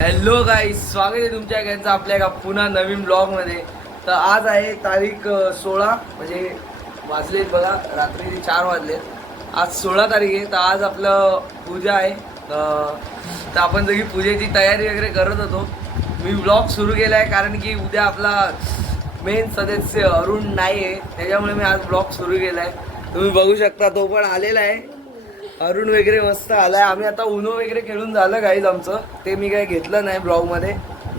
Hello गाई स्वागत आहे तुमच्या यांचं आपल्या एका पुन्हा नवीन ब्लॉगमध्ये तर आज आहे तारीख सोळा म्हणजे वाजले बघा रात्री चार वाजले. आज सोळा तारीख आहे तर आज आपलं पूजा आहे. तर आपण सगळी पूजेची तयारी वगैरे करत होतो मी ब्लॉग सुरू केला आहे कारण की उद्या आपला मेन सदस्य अरुण नाही आहे. त्याच्यामुळे मी आज ब्लॉग सुरू केला आहे तुम्ही बघू शकता तो पण आलेला आहे. अरुण वगैरे मस्त आलाय. आम्ही आता उनो वगैरे खेळून झालं काहीच आमचं. ते मी काही घेतलं नाही ब्लॉगमध्ये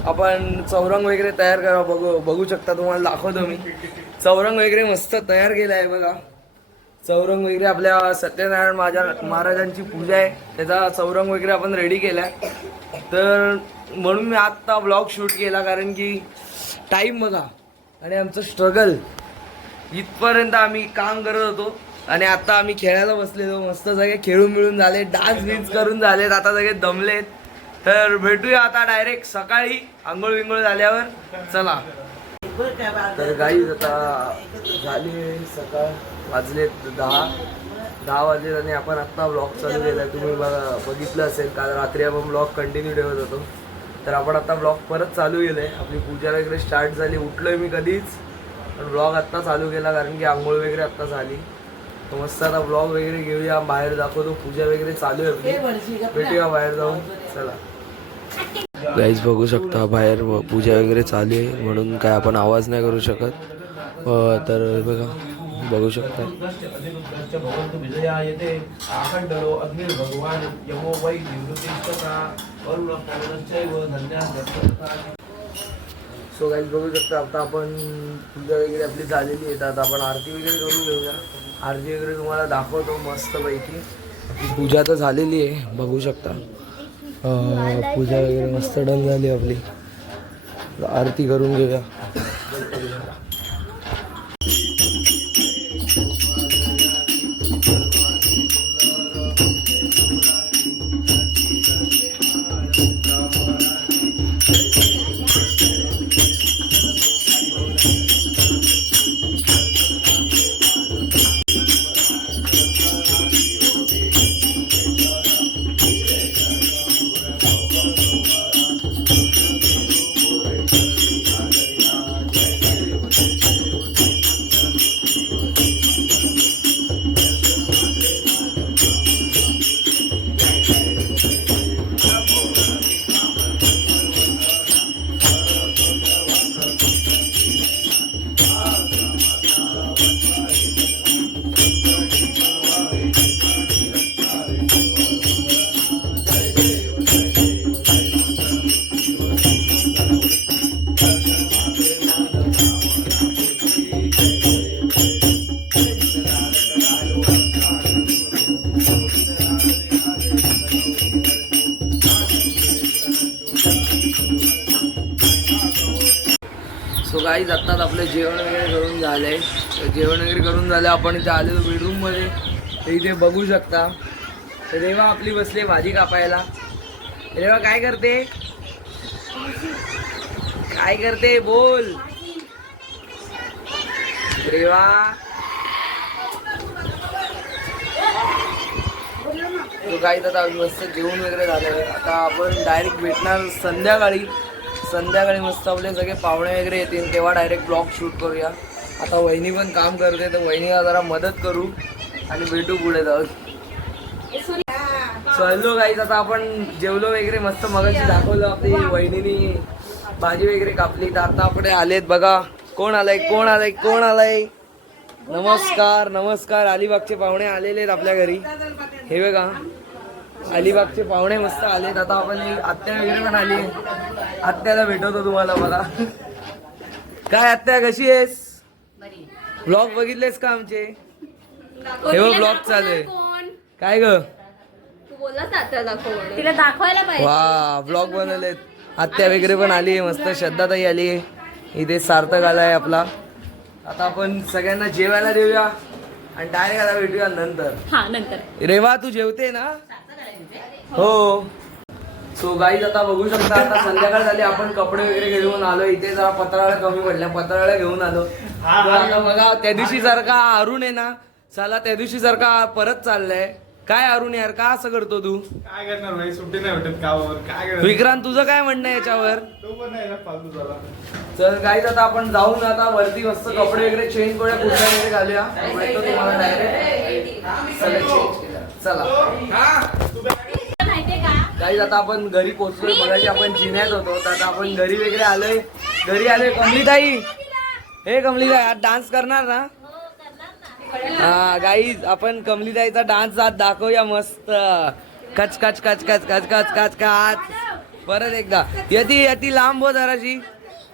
आपण चौरंग वगैरे तयार करा बघू बघू शकता तुम्हाला दाखवतो मी. चौरंग वगैरे मस्त तयार केलं आहे बघा. चौरंग वगैरे आपल्या सत्यनारायण माझ्या महाराजांची पूजा आहे. त्याचा चौरंग वगैरे आपण रेडी केला आहे तर म्हणून मी आत्ता ब्लॉग शूट केला कारण की टाईम बघा. आणि आमचं स्ट्रगल इथपर्यंत आम्ही काम करत होतो. आणि आता आम्ही खेळायला बसलेलो मस्त सगळे खेळून मिळून झाले डान्स बिन्स करून झालेत आता सगळे दमलेत. तर भेटूया आता डायरेक्ट सकाळी आंघोळ विंघोळ झाल्यावर. चला. तर गाई आता झाली सकाळ वाजलेत दहा. दहा वाजलेत आणि आपण आत्ता ब्लॉग चालू केला तुम्ही बघा बघितलं असेल काल रात्री आपण ब्लॉग कंटिन्यू ठेवत होतो. तर आपण आता ब्लॉग परत चालू केलं आहे आपली पूजा वगैरे स्टार्ट झाली. उठलोय मी कधीच. पण ब्लॉग आत्ता चालू केला कारण की आंघोळ वगैरे आत्ता झाली. मस्त आता ब्लॉग वगैरे घेऊया बाहेर दाखवतो पूजा वगैरे चालू आहे आपली. भेटूया बाहेर जाऊन. चला. गाईज बघू शकता बाहेर पूजा वगैरे चालू आहे म्हणून काय आपण आवाज नाही करू शकत. तर बघा बघू शकता. सो गाईज बघू शकता आता आपण पूजा वगैरे आपली झालेली आहे. तर आता आपण आरती वगैरे करून घेऊया. आरती वगैरे तुम्हाला दाखवतो मस्तपैकी. पूजा तर झालेली आहे बघू शकता. पूजा वगैरे मस्त डन झाली आपली. आरती करून घेऊया. गाईज आपलं जेवण वगैरे करून झालंय. जेवण वगैरे करून झालं आपण इथे आलेलो बेडरूममध्ये तर इथे बघू शकता. तर रेवा आपली बसली भाजी कापायला. रेवा काय करते? काय करते? बोल. रेवा. तो काही आता मस्त जेवण वगैरे झालं. आता आपण डायरेक्ट भेटणार संध्याकाळी. संध्याकाळी मस्त आपले सगळे पाहुणे वगैरे येतील तेव्हा डायरेक्ट ब्लॉग शूट करूया. आता वहिनी पण काम करते तर वहिनीला जरा मदत करू आणि भेटू पुढे जाऊ चलो गाईज आता आपण जेवलो वगैरे मस्त मगाशी दाखवलं आपली वहिनीनी भाजी वगैरे कापली. तर आता आपण आलेत बघा. कोण आलाय कोण आलाय कोण आलाय? नमस्कार नमस्कार. अलिबागचे पाहुणे आलेले आहेत आपल्या घरी. हे बघा. अलिबागचे पाहुणे मस्त आलेत. आता आपण ही आत्या वगैरे पण आली. आत्याला भेटवतो तुम्हाला बघा. काय आत्या कशी आहेस? ब्लॉग बघितलेस का आमचे? हे ब्लॉग चालू आहे. काय ग. तिला दाखवायला पाहिजे. वा ब्लॉग बनवलेत. आत्या वगैरे पण आली मस्त. श्रद्धाताई आली इथे सार्थक आलाय आपला. आता आपण सगळ्यांना जेवायला देऊया. आणि डायरेक्ट आता भेटूया नंतर. हा नंतर. रेवा तू जेवते ना? हो. सो गाईज आता बघू शकता आता संध्याकाळ झाली आपण कपडे वगैरे घेऊन आलो. इथे जरा पत्राळ्या कमी पडल्या पत्राळ्या घेऊन आलो. आता बघा त्या दिवशी सारखा अरुण आहे ना चला त्या दिवशी सारखा परत चाललाय. काय अरुण यार का असं करतो तू? काय करणार भाई? सुट्टी नाही भेटत कामावर काय करणार? विक्रांत तुझं काय म्हणणं आहे याच्यावर? तो पण नाही ना फालतू झाला. तर काहीच आता आपण जाऊन आता वरती मस्त कपडे वगैरे चेंज करूया कुठल्या वगैरे घालूया तुम्हाला डायरेक्ट सगळे चेंज केलं. चला. काही आता आपण घरी पोहोचलोय मगाशी आपण जिन्यात होतो. तर आता आपण घरी वगैरे आलोय. घरी आलोय कमलीताई. हे कमलीताई आज डान्स करणार ना? हा गाईज आपण कमलीताईचा डान्स आज दाखवूया मस्त. कच कच कच कच कच कच कच कच. परत एकदा. यती यती लांब हो जराशी.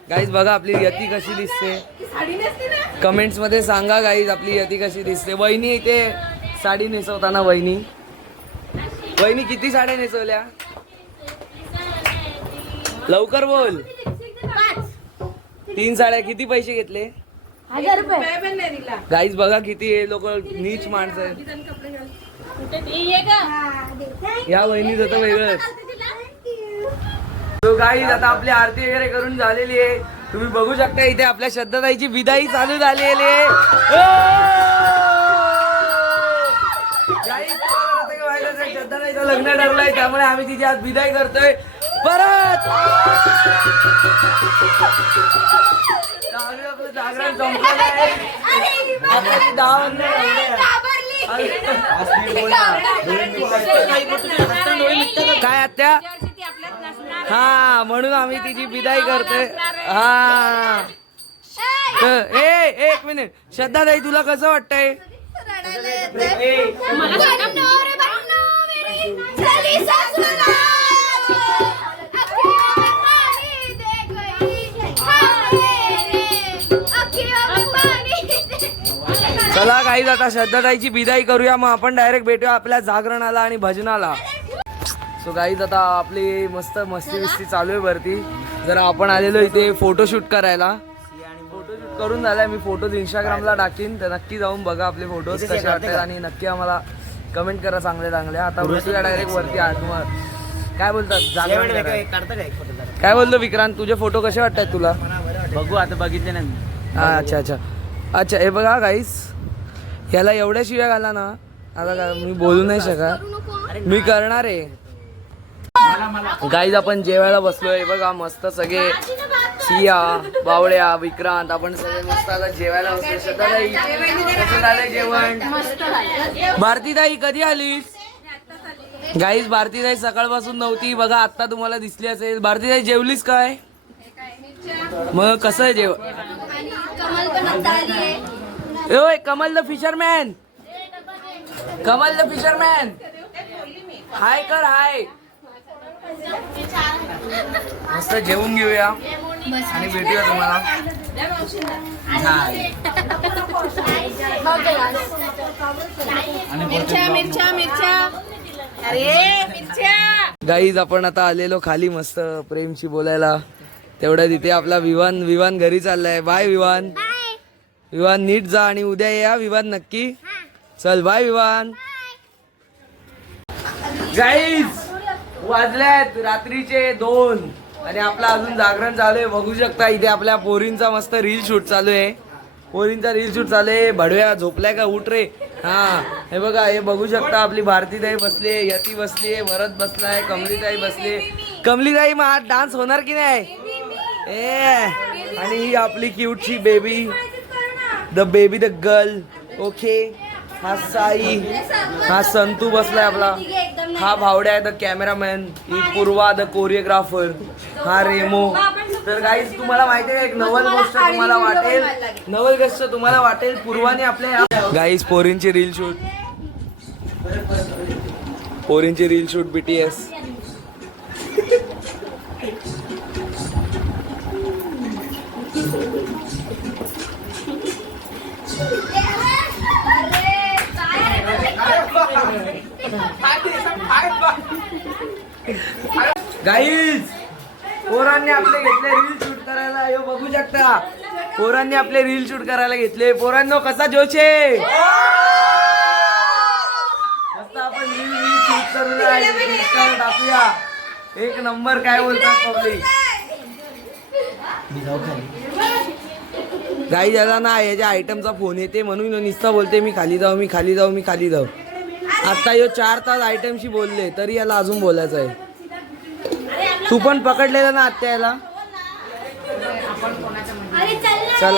गाईज बघा आपली यती कशी दिसते. कमेंट्समध्ये सांगा गाईज आपली यती कशी दिसते. वहिनी इथे साडी नेसवताना वहिनी. वहिनी किती साड्या नेसवल्या? लवकर बोल. तीन साड्या किती पैसे घेतले? हजार रुपये. गाईज बघा किती हे लोक नीच माणसं आहेत. ये ग. या वहिनीचं तर वेगळंच. तो गाईज आता आपली आरती वगैरे करून झालेली आहे. तुम्ही बघू शकता इथे आपल्या श्रद्धाताईची विदाई चालू झालेली आहे. ओ! गाईज, तुम्हाला आता काय माहीत असेल, श्रद्धाताईचं लग्न ठरलंय त्यामुळे आम्ही तिची आज विदाई करतोय. परत! काय आत्या हा म्हणून आम्ही तिची विदाई करते हा ए एक मिनिट श्रद्धा ताई तुला कसं वाटतंय मला चला काही आता श्रद्धाताईची विदाई करूया. मग आपण डायरेक्ट भेटूया आपल्या जागरणाला आणि भजनाला. सो गाईज आता आपली मस्त मस्ती बिस्ती चालू आहे वरती. जरा आपण आलेलो इथे फोटोशूट करायला. फोटोशूट करून झालाय. मी फोटोज इंस्टाग्रामला टाकीन. तर नक्की जाऊन बघा आपले फोटोज कसे वाटतात आणि नक्की आम्हाला कमेंट करा चांगले चांगले. आता भेटूया डायरेक्ट वरती आज मग काय बोलतात. काय बोलतो विक्रांत? तुझे फोटो कसे वाटतात तुला? बघू आता बघितले ना मी. हा अच्छा अच्छा. अच्छा हे बघा गाईस याला एवढ्या शिव्या घाला ना. आता मी बोलू नाही शकत. मी करणार आहे. गाईज आपण जेवायला बसलोय. बघा मस्त सगळे. सिया बावळ्या विक्रांत आपण सगळे मस्त आता जेवायला बसलो श्रद्धाताई जेवण. भारतीताई कधी आलीस? गाईज भारतीताई सकाळपासून नव्हती. बघा आता तुम्हाला दिसली असेल. भारतीताई जेवलीस काय? मग कसं आहे जेवण? ओय Kamal the fisherman. Kamal the fisherman. Hi कर हाय. मस्त जेवून घेऊया आणि भेटूया तुम्हाला. मिरच्या मिरच्या मिरच्या. अरे मिरच्या. गाईज आपण आता आलेलो खाली मस्त प्रेमशी बोलायला. तेवढ्या तिथे आपला विवान विवान घरी चाललाय. बाय विवान. विवान नीट जा आणि उद्या या विवान नक्की. चल बाय विवान. गाईज वाजल्यात रात्रीचे दोन. आणि आपला अजून जागरण चालू आहे. बघू शकता इथे आपल्या पोरींचा मस्त रील शूट चालू आहे. पोरींचा रील शूट चालू आहे. भडव्या झोपलाय का? उठ रे. हा. हे बघा हे बघू शकता आपली भारतीताई बसली आहे यती बसली आहे भरत बसलाय कमलीताई बसली कमलीताई मग आज डान्स होणार की नाही? ए. आणि ही आपली क्यूटची baby the baby the girl okay हा साई. हा संतू बसलाय आपला. हा भावड्या आहे द कॅमेरामॅन ही पूर्वा द कोरिओग्राफर हा रेमो. तर गाईज तुम्हाला माहिती आहे एक नवल गोष्ट तुम्हाला वाटेल. नवल गोष्ट तुम्हाला वाटेल पूर्वाने आपल्या गाईज पोरींची रील शूट पोरींची रील शूट बीटीएस गाईज पोरांनी आपले घेतले रील शूट करायला. हे बघू शकता. पोरांनी आपले रील शूट करायला घेतले. पोरांनो कसा जोशे मस्त आपण रील रील शूट करूया इंस्टावर टाकूया. एक नंबर काय बोलतात पब्लिक गाई दादा ना याच्या आयटमचा फोन येते म्हणून नुसतं बोलते मी खाली जाऊ मी खाली जाऊ मी खाली जाऊ. आता यो चार तास आयटमशी बोलले तरी याला अजून बोलायचं आहे. तू पण पकडलेला ना आत्या याला? चल.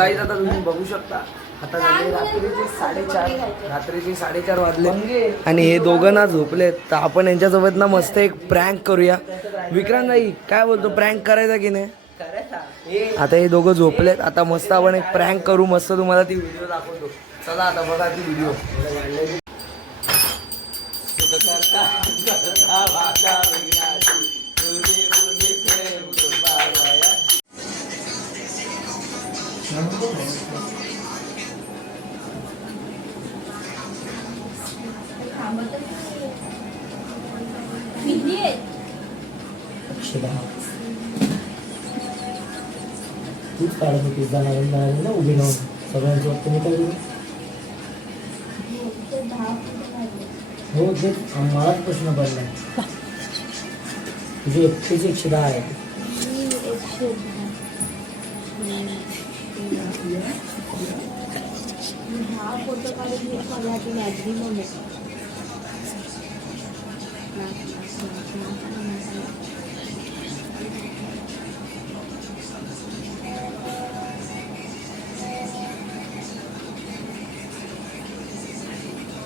काहीच आता तुम्ही बघू शकता. आता झाले रात्रीचे साडेचार रात्रीचे साडेचार वाजले. आणि हे दोघं ना झोपलेत. तर आपण यांच्यासोबत ना मस्त एक प्रँक करूया. विक्रांत भाई काय बोलतो? प्रँक करायचा की नाही? आता हे दोघं झोपलेत. आता मस्त आपण एक प्रँक करू. मस्त तुम्हाला ती व्हिडिओ दाखवतो. चला आता बघा ती व्हिडिओ तूच काढत होती जाणार जाणार ना उभी राहून सगळ्यांची वाटतं मी काय हो तेच मलाच प्रश्न पडला तुझे एकटेच एकशे दहा. आहे दहा फोटो काढून मी सगळ्यातून मॅक्झिमम आहे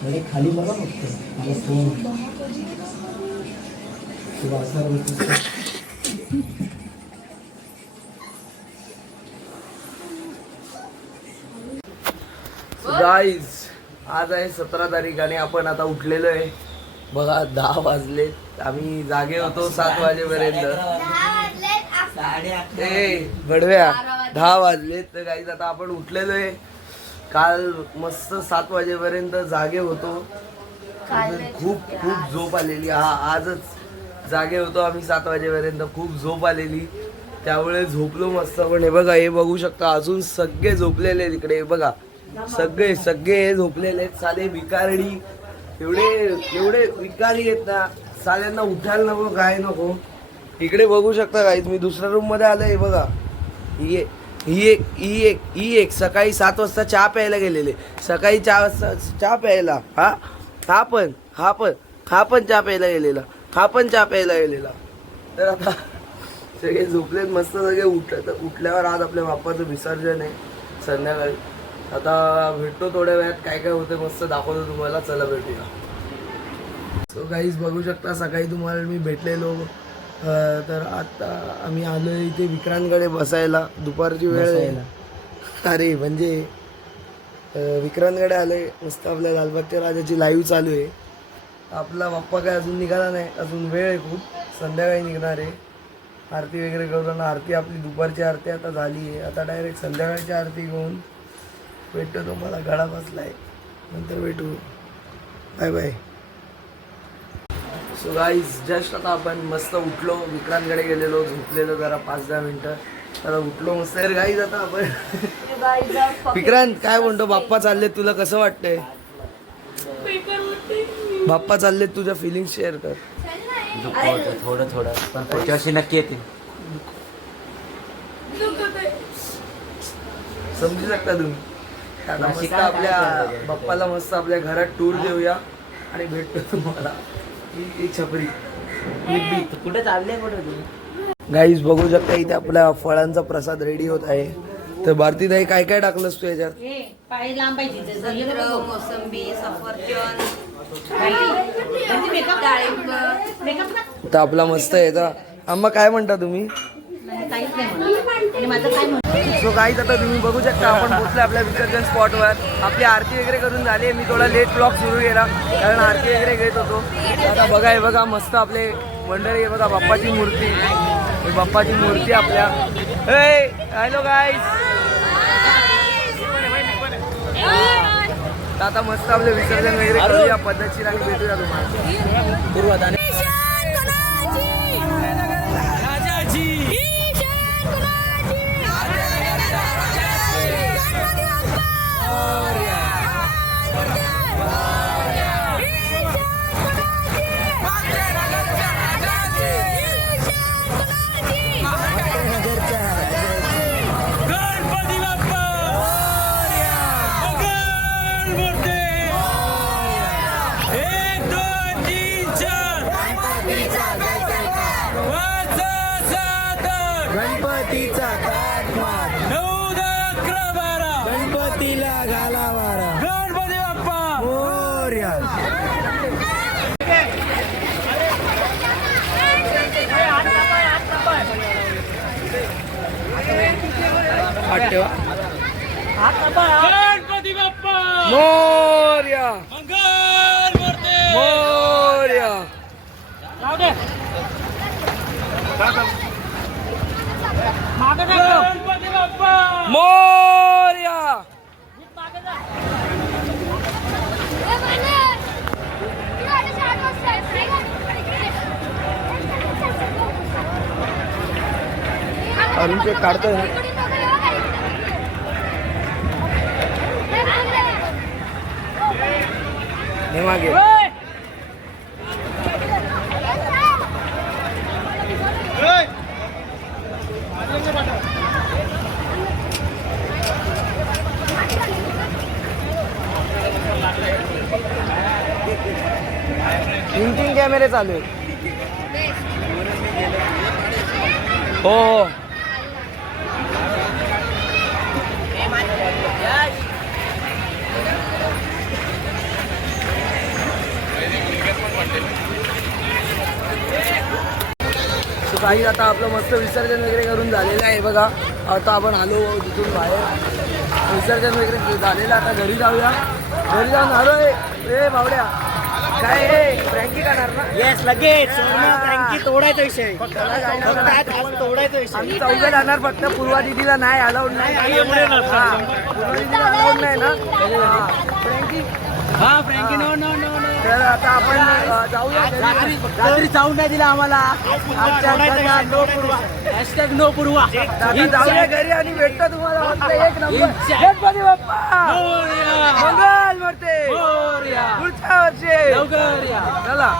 म्हणजे खाली बघा फक्त मला फोन वाचणार गाईज आज आहे सतरा तारीख आणि आपण आता उठलेलो आहे बघा दहा वाजले आम्ही जागे होतो सात वाजेपर्यंत. ए भडव्या दहा वाजले तर गाईज आता आपण उठलेलो आहे काल मस्त सात वाजेपर्यंत जागे होतो. खूप खूप झोप आलेली. हा आजच जागे होतो आम्ही सात वाजेपर्यंत. खूप झोप आलेली. त्यामुळे झोपलो मस्त. पण हे बघा हे बघू शकता अजून सगळे झोपलेले हे बघा. सगळे सगळे झोपलेले आहेत साधे भिकारडी एवढे एवढे विकारी आहेत ना साल्यांना उठायला नको काय नको. इकडे बघू शकता काहीच मी दुसऱ्या रूममध्ये आहे बघा. ही एक ही एक ही एक ही एक सकाळी सात वाजता चहा प्यायला गेलेले. सकाळी चहा वाजता चहा प्यायला हा? हा पण हा पण हा पण चहा प्यायला गेलेला हा पण चहा प्यायला गेलेला. तर आता सगळे झोपलेत मस्त सगळे उठले उठल्यावर आज आपल्या बाप्पाचं विसर्जन आहे संध्याकाळी. आता भेटतो थोड्या वेळात काय काय होतं मस्त दाखवतो तुम्हाला चला भेटूया. सो गाईज बघू शकता सकाळी तुम्हाला मी भेटलेलो. तर आता आम्ही आलो इथे विक्रांतकडे बसायला. दुपारची वेळ आहे. अरे म्हणजे विक्रांतकडे आलोय. मस्त आपल्या लालबागच्या राजाची लाईव्ह चालू आहे. आपला बाप्पा काय अजून निघाला नाही. अजून वेळ आहे खूप. संध्याकाळी निघणार आहे. आरती वगैरे करून आरती आपली दुपारची आरती आता झाली आहे. आता डायरेक्ट संध्याकाळची आरती घेऊन भेटतो तुम्हाला गळा बसलाय. नंतर भेटू. Bye bye. So guys just आता आपण मस्त उठलो. विक्रांतकडे गेलेलो झोपलेलो जरा पाच दहा मिनटं. आता उठलो मस्त तर गाईज आता आपण विक्रांत काय म्हणतो? बाप्पा चालले तुला कसं वाटतंय? बाप्पा चालले तुझ्या फिलिंग शेअर कर. दुःख होतं थोडं थोडं. पण पुढच्या नक्की येते. समजू शकता तुम्ही? आता मस्त आपल्या? बाप्पाला मस्त आपल्या घरात टूर देऊया आणि भेटतो तुम्हाला. ही छपरी. कुठे चालले कुठे तू गाईज बघू शकता इथे आपल्या फळांचा प्रसाद रेडी होत आहे. तर भारतीताई काय काय टाकलंस तू याच्यात? मोसंबी सफरचंद मेकअप तर आपला मस्त आहे. तर आम्हा काय म्हणता तुम्ही? काहीच नाही म्हणत आणि माझं काय म्हणत सो काहीच आता तुम्ही बघू शकता आपण पोचले आपल्या विसर्जन स्पॉटवर आपली आरती वगैरे करून झाली मी थोडा लेट ब्लॉग सुरू केला कारण आरती वगैरे घेत होतो. आता बघा हे बघा मस्त आपले मंडळी हे बघा बाप्पाची मूर्ती. ही बाप्पाची मूर्ती आपल्या. हॅलो गाईज आता मस्त आपले विसर्जन वगैरे करूया पद्धतशीर आणि भेटूया तुम्हाला. मोर्या! अरुण ते काढतोय ना? हे मागे. तीन तीन कॅमेरे चालू आहेत. हो हो. काही आता आपलं मस्त विसर्जन वगैरे करून झालेलं आहे. बघा आता आपण आलो तिथून बाहेर. विसर्जन वगैरे झालेलं आता घरी जाऊया. घरी जाऊन आलो रे बावड्या. काय फ्रँकी करणार ना? येस लगेच. फ्रँकी तोडायचा विषय. फक्त? आज तोडायचा विषय. आम्ही चौघं जाणार फक्त पूर्वा दिदीला नाही अलाउड नाही. पूर्वा दिदीला अलाउड नाही ना. फ्रँकी हा. फ्रँकी नो नो नो तर आता आपण जाऊया जाऊन नाही दिला आम्हाला. No Purva. Hashtag no Purva. जाऊया घरी आणि भेटतो तुम्हाला एक नंबर. गणपती बाप्पा! मंगल मूर्ती! पुढच्या वर्षी! चला.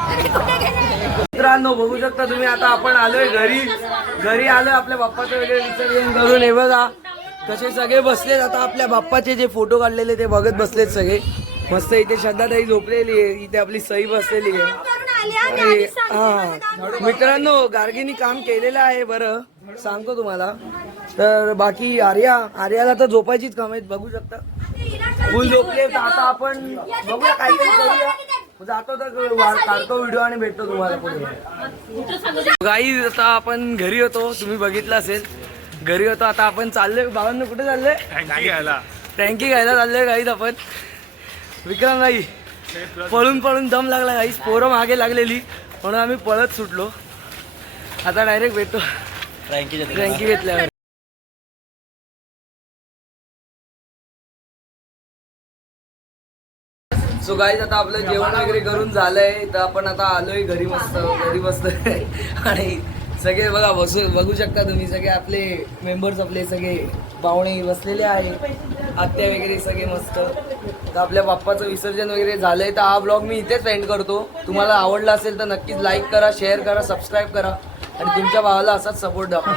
मित्रांनो बघू शकता तुम्ही आता आपण आलोय घरी. घरी आलोय आपल्या बाप्पाचं वगैरे विसर्जन करून. हे बघा कसे सगळे बसलेत. आता आपल्या बाप्पाचे जे फोटो काढलेले ते बघत बसलेत सगळे. मस्त इथे श्रद्धाताई झोपलेली आहे. इथे आपली सई बसलेली आहे. आणि हा. मित्रांनो गार्गीनी काम केलेलं आहे बरं. सांगतो तुम्हाला. तर बाकी आर्या आर्याला तर झोपायचीच काम आहेत बघू शकता. फुल झोपले तर आता आपण बघूया काहीतरी करूया. जातो तर काढतो व्हिडिओ आणि भेटतो तुम्हाला पुढे. गाई आता आपण घरी होतो. तुम्ही बघितलं असेल. घरी होतो आता आपण चाललोय. बाबांना कुठे चाललोय? घ्यायला. टँकी घ्यायला चाललोय गाईत आपण. विक्रम गाई पळून पळून दम लागला गाईस पोरं मागे लागलेली म्हणून आम्ही पळत सुटलो. आता डायरेक्ट भेटतो. टँकी घेतल्यावर सो गाईज आता आपलं जेवण वगैरे करून झालंय तर आपण आता आलोय घरी मस्त घरी बसतोय आणि सगळे बघा बसू बघू शकता तुम्ही सगळे आपले मेंबर्स आपले सगळे पाहुणे बसलेले आहे. आत्या वगैरे सगळे मस्त. तर आपल्या बाप्पाचं विसर्जन वगैरे झालंय तर हा ब्लॉग मी इथेच एंड करतो. तुम्हाला आवडला असेल तर नक्कीच लाईक करा शेअर करा सबस्क्राईब करा. आणि तुमच्या भावाला असाच सपोर्ट दाखवा